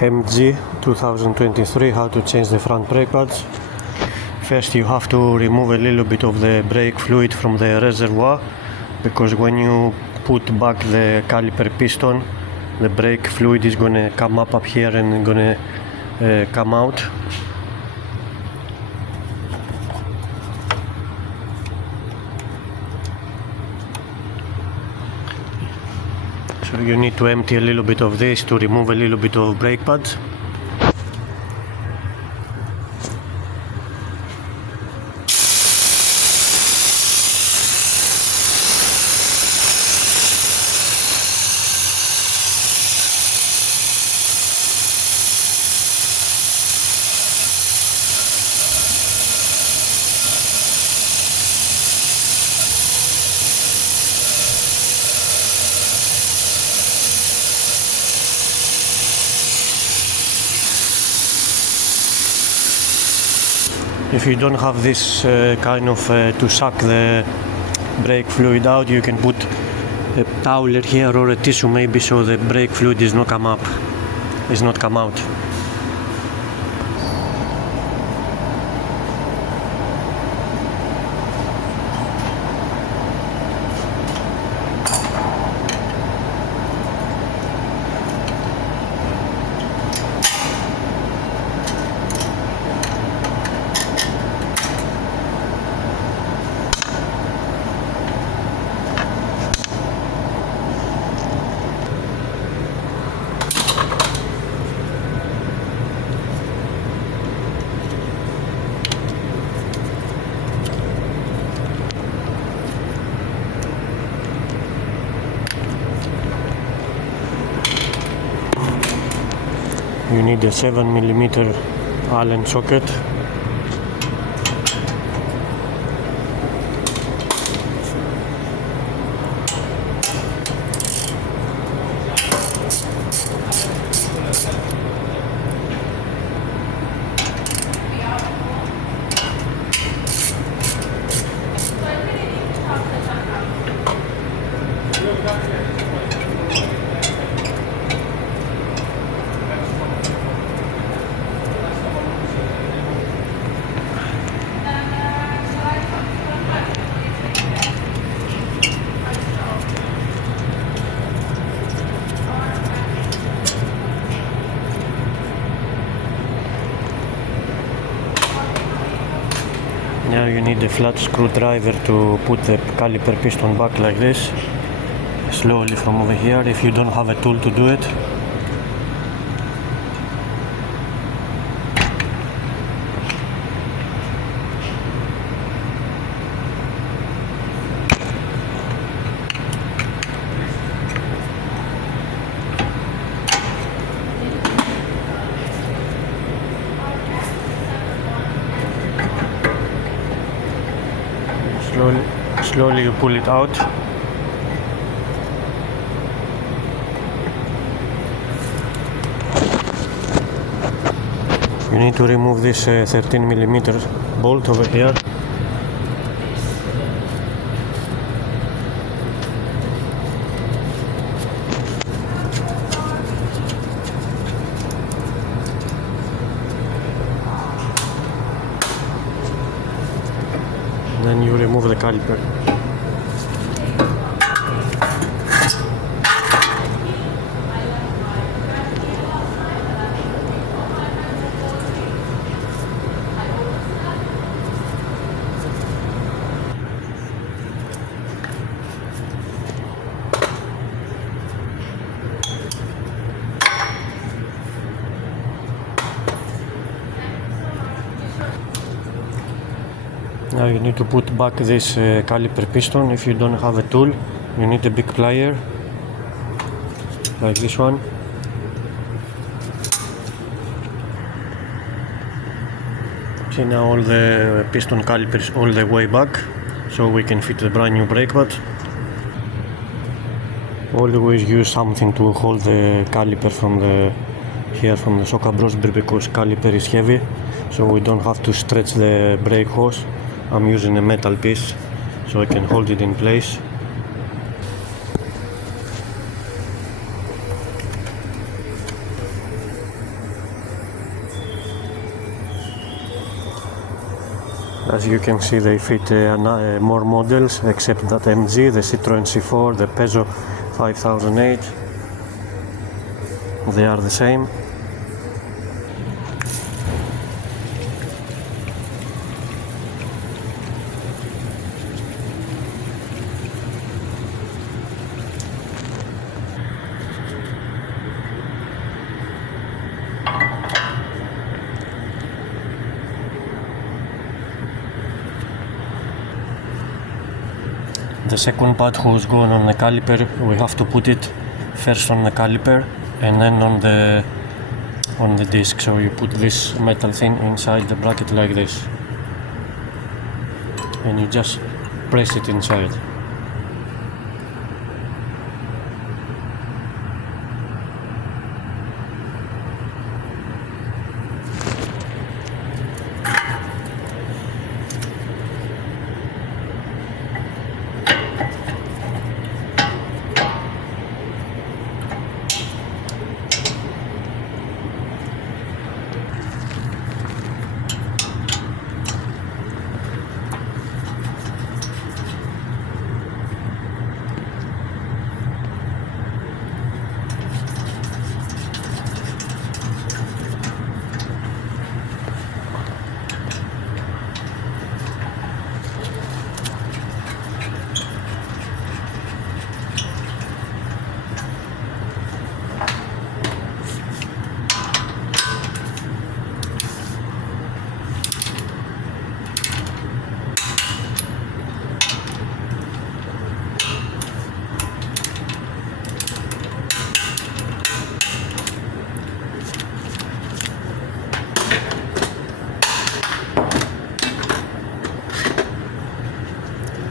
MG 2023, how to change the front brake pads. First you have to remove a little bit of the brake fluid from the reservoir, because when you put back the caliper piston, the brake fluid is gonna come up here and gonna come out. So you need to empty a little bit of this to remove a little bit of brake pads. If you don't have this kind of to suck the brake fluid out, you can put a towel here or a tissue maybe, so the brake fluid does not come out. You need a 7mm Allen socket. Now you need a flat screwdriver to put the caliper piston back like this, slowly from over here, if you don't have a tool to do it. Slowly you pull it out. You need to remove this 13mm bolt over here. Then you remove the caliper. Now you need to put back this caliper piston. If you don't have a tool, you need a big plier like this one. See, now all the piston calipers all the way back, so we can fit the brand new brake pad. Always use something to hold the caliper from the shock absorber, because caliper is heavy, so we don't have to stretch the brake hose. I'm using a metal piece so I can hold it in place. As you can see, they fit more models except that MG, the Citroen C4, the Peugeot 5008. They are the same. The second part who's going on the caliper, we have to put it first on the caliper and then on the disc. So you put this metal thing inside the bracket like this, and you just press it inside.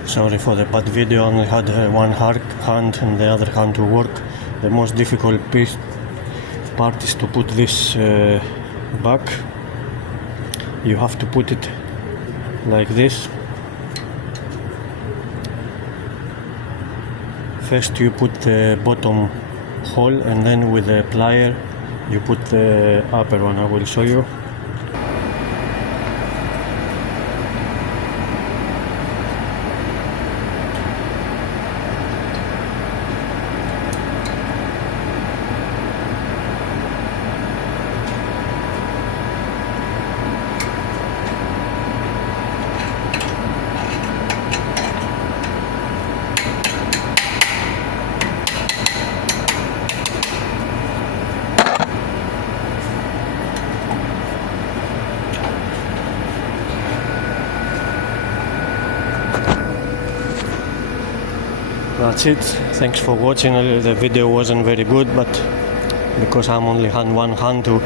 Sorry for the bad video, I only had one hand and the other hand to work. The most difficult part is to put this back. You have to put it like this. First you put the bottom hole and then with the plier you put the upper one. I will show you. That's it. Thanks for watching. The video wasn't very good, but because I'm only one hand to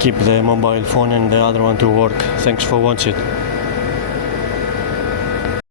keep the mobile phone and the other one to work. Thanks for watching.